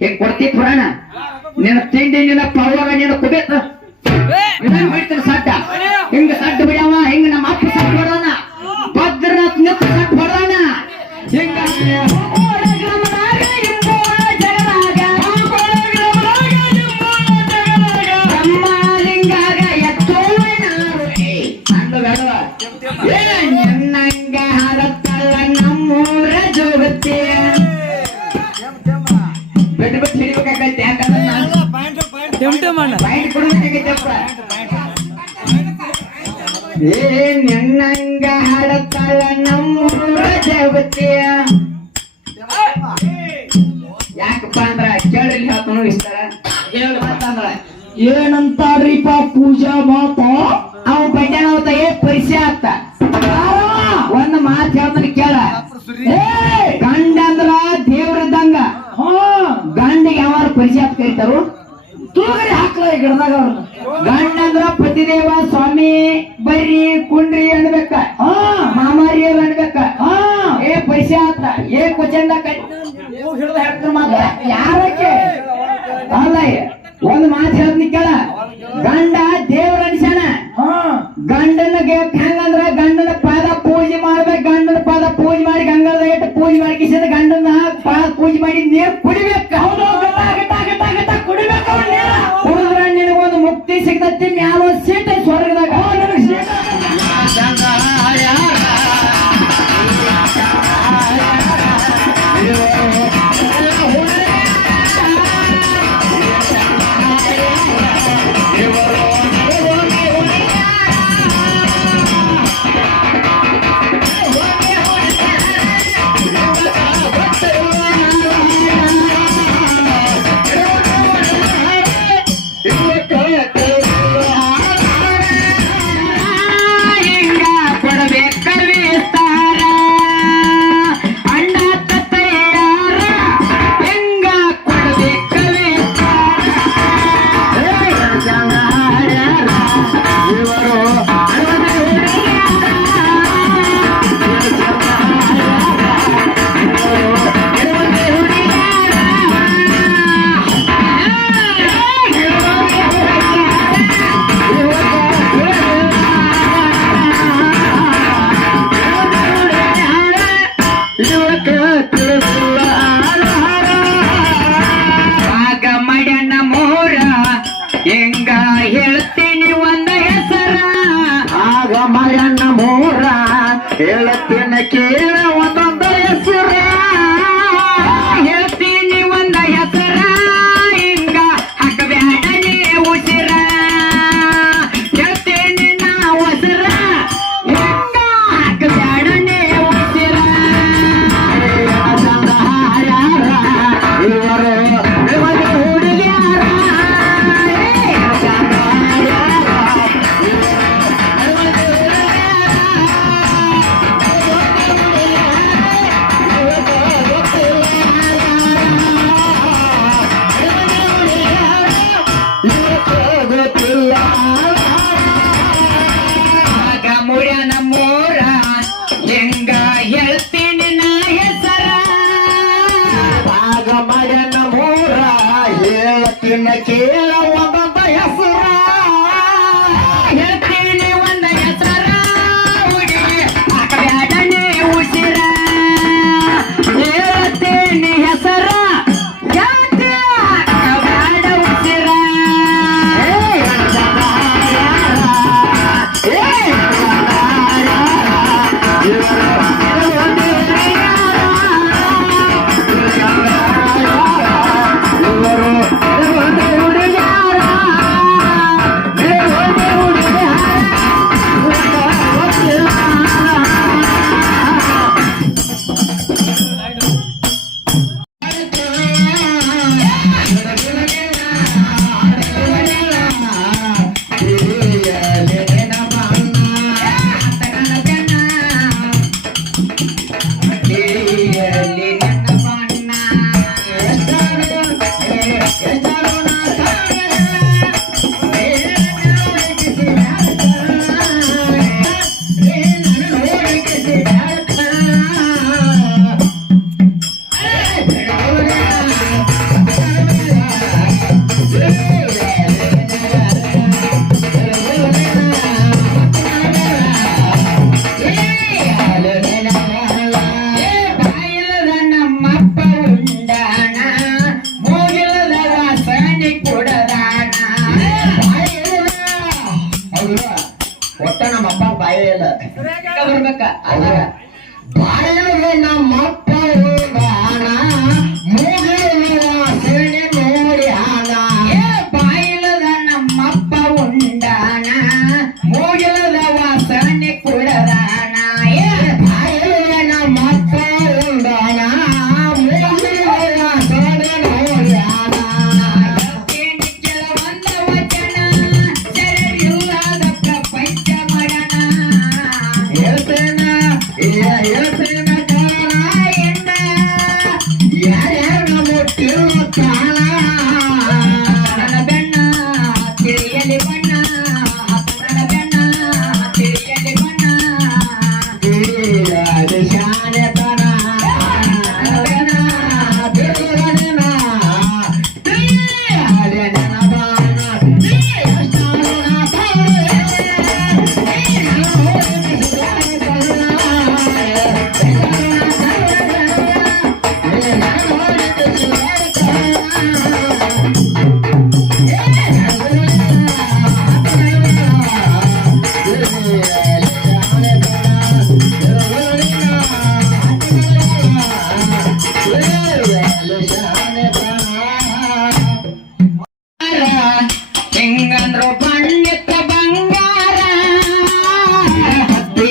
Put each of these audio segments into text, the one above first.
ಹಿಂಗ್ ಕೊಡ್ತಿ ಪುರಾಣ ನಿನ್ನ ತಿಂಡಿ ನಿನ್ನ ಪವಾಗ ನಿನ್ನ ಕುಬೇತ ಬಿಡ್ತಾನೆ ಸಡ್ಡ. ಹಿಂಗ ಸಡ್ಡ ಬಿಡವ ಹಿಂಗ ನಮ್ಮ ಅಪ್ಪ ಸಡ್ಡ ಹೊಡೋಣ ಭದ್ರನಾಥ್ ನಿಂತ ಸಡ್ಡ ಹೊಡೋಣ ಹಿಂಗ ಏ ನಿನ್ನಂಗ ಹಾಡತ್ತಾಳ ನಮ್ಮೂರ ಜಗತ್ತಿಯ ಯಾಕಪ್ಪ ಅಂದ್ರ ಕೇಳಿ ಹೇಳ್ತಾನು ಇಸ್ತಾರ ಮಾತಂದ್ರ ಏನಂತಾರ್ರಿಪ ಪೂಜಾ ಮಾತ? ಅವ ಬಡ್ಯಾನ ಅವತ್ತ ಏ ಪರಿಚಯ ಆತ. ಒಂದ್ ಮಾತು ಹೇಳ್ತಾನೆ ಕೇಳ. ಏ ಗಂಡ ಅಂದ್ರ ದೇವ್ರದಂಗ ಹಾ. ಗಂಡಿಗೆ ಯಾವಾರ ಪರಿಚಯ ಆತ ಕರೀತಾರು? ತೂಗರಿ ಹಾಕ್ಲ ಗಿಡದಾಗ ಅವ್ರನ್ನ. ಗಂಡ ಅಂದ್ರ ಪತಿದೇವ ಸ್ವಾಮಿ ಬರ್ರಿ ಕುಂಡ್ರಿ ಅನ್ಬೇಕ. ಹಾ. ಮಾಮಾರಿಯರ್ ಅನ್ಬೇಕ. ಹಾ. ಏ ಪರಿಚಯ ಆತ ಏ ಕುಚಂದ ಹಿಡಿದು ಹೇಳ್ತಾರ ಮಾತ್ರ. ಯಾರಕ್ಕೆ ಮುಕ್ತಿ ಸಿಗ್ತತಿ ಮ್ಯಾಲ ಸೀಟ ಸ್ವರ್ಗದಾಗ. ಹೆಂಗ ಹೇಳ್ತೀನಿ ಒಂದ ಹೆಸರ? ಆಗ ಮಡ್ಯನ ಮೂರ ಹೇಳ್ತೀನಿ ಕೇಳ ಬರ್ಬೇಕ? ಬಾಳ ಏನಿದೆ ನಮ್ಮ ಮಾತು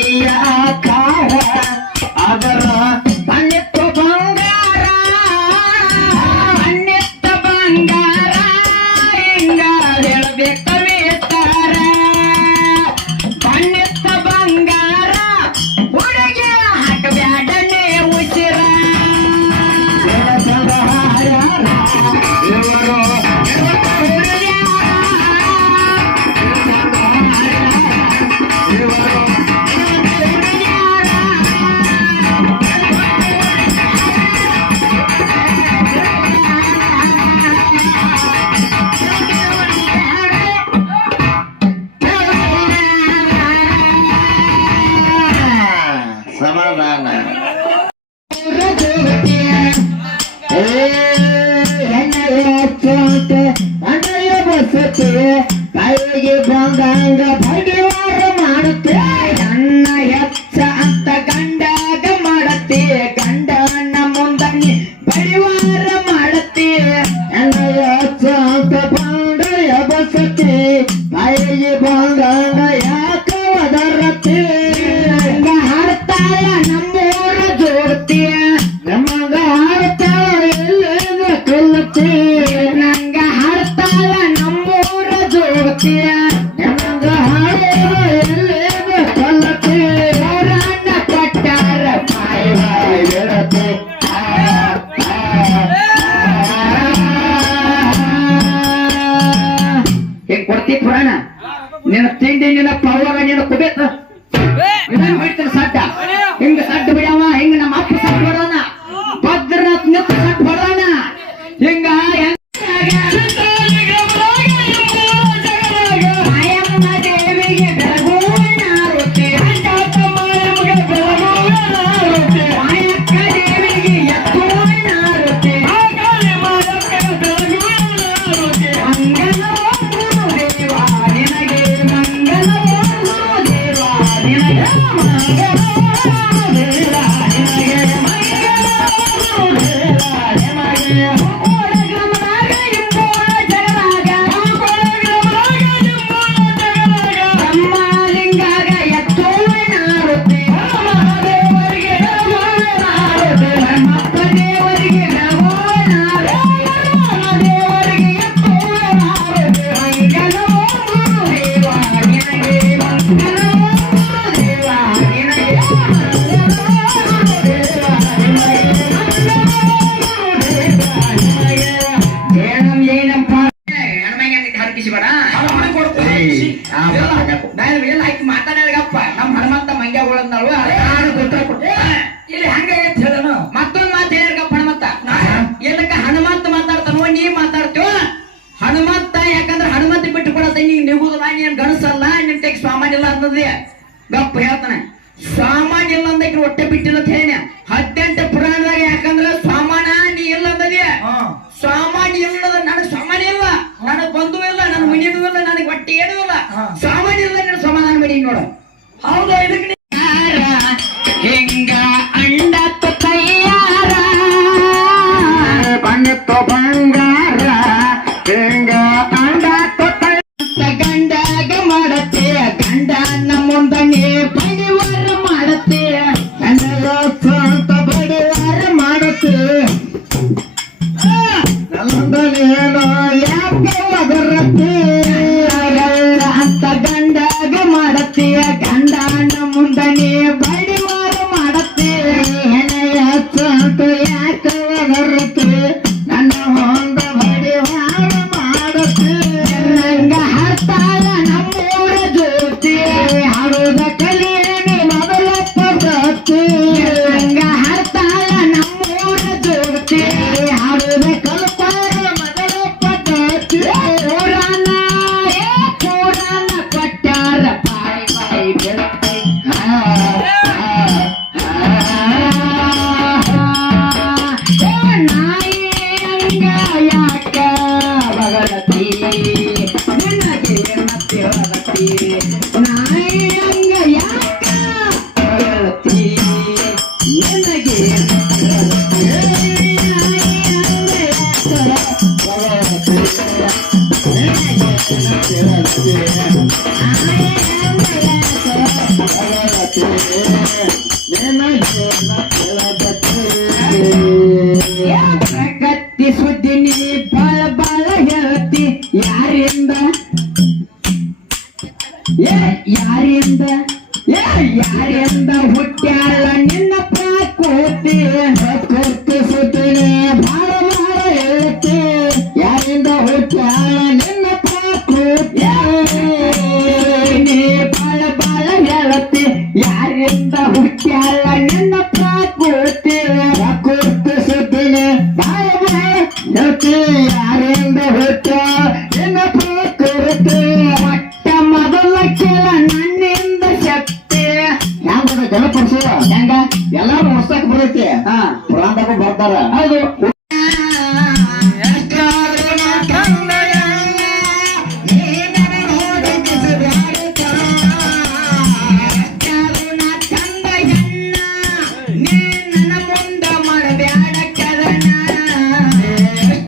Yeah. ಕೈಗೆ ಬಂದಂಗ ಬಡಿವಾರ ಮಾಡುತ್ತೆ ನನ್ನ ಹೆಚ್ಚ ಅಂತ ಗಂಡಾಗ ಮಾಡುತ್ತೆ ಗಂಡನ ಮುಂದಂಗೆ ಬಡಿವಾರ ಮಾಡುತ್ತೆ ನನ್ನ ಹೆಚ್ಚ ಅಂತ ಬಂಡ ಎಬಸತಿ ಕೈಗೆ ಬಂದಂಗ ಈಗ ಕೊಡ್ತಿ ಪುರಾಣ? ನಿನ್ನ ತಿಂಡಿ ನಿನ್ನ ಪವಾಗ ನಿನ್ನ ಕುಬೇತ. ಇದನ್ನ ಹೊಡಿತಾನೆ ಸಡ್ಡ? ಹಿಂಗ ಸಡ್ಡ ಬಿಡವ ಹಿಂಗ ನಮ್ಮ ಅಪ್ಪ ಸಡ್ಡ ಹೊಡೋಣ ಭದ್ರನಾಥ್ ನಿಂತ ಸಡ್ಡ ಹೊಡೋಣ ಹಿಂಗ ಆಕೆಗೆ ಹೊಟ್ಟೆ ಬಿಟ್ಟಿಲ್ಲ ಅಂತ ಹದಿನೆಂಟು ಪುರಾಣದಾಗ ಯಾಕಂದ್ರ ಸಾಮಾನ ನೀ ಇಲ್ಲ ಸಾಮಾನ್ ಇಲ್ಲದ ನನಗ್ ಸಾಮಾನ್ಯ ಇಲ್ಲ. ನನಗ್ ಬಂಧು ಇಲ್ಲ ನನ್ನ ಮನೆಯೂ ಇಲ್ಲ ನನಗ್ ಹೊಟ್ಟೆ ಏನೂ ಇಲ್ಲ ಸಾಮಾನ್ಯ ಇಲ್ಲ ನಿನ್ನ ಸಮಾಧಾನ ಮನೆ ನೋಡ. ಹೌದಾ? ಇದಕ್ಕೆ ಪ್ರಗತಿ ಸುದ್ದಿ ನೀ ಬಾಳ ಬಾಳ ಹೇಳ್ತಿ ಯಾರಿಂದ ಏ ಯಾರಿಂದ ಏ ಯಾರಿಂದ ಹುಟ್ಟ್ಯಾಳ ನಿನ್ನ ಪ್ರಾಕೋತಿ ಪ್ರಕೃತಿ ಸುದ್ದಿ ಬಾಳ ಗಣಪಡಿಸಿ ಹೆಂಗ? ಎಲ್ಲಾರು ಹೊಸ್ತಾಕ್ ಬರುತ್ತೆ ಹಾ ಪುರಾಣದಾಗ ಬರ್ತಾರ ಹೌದು.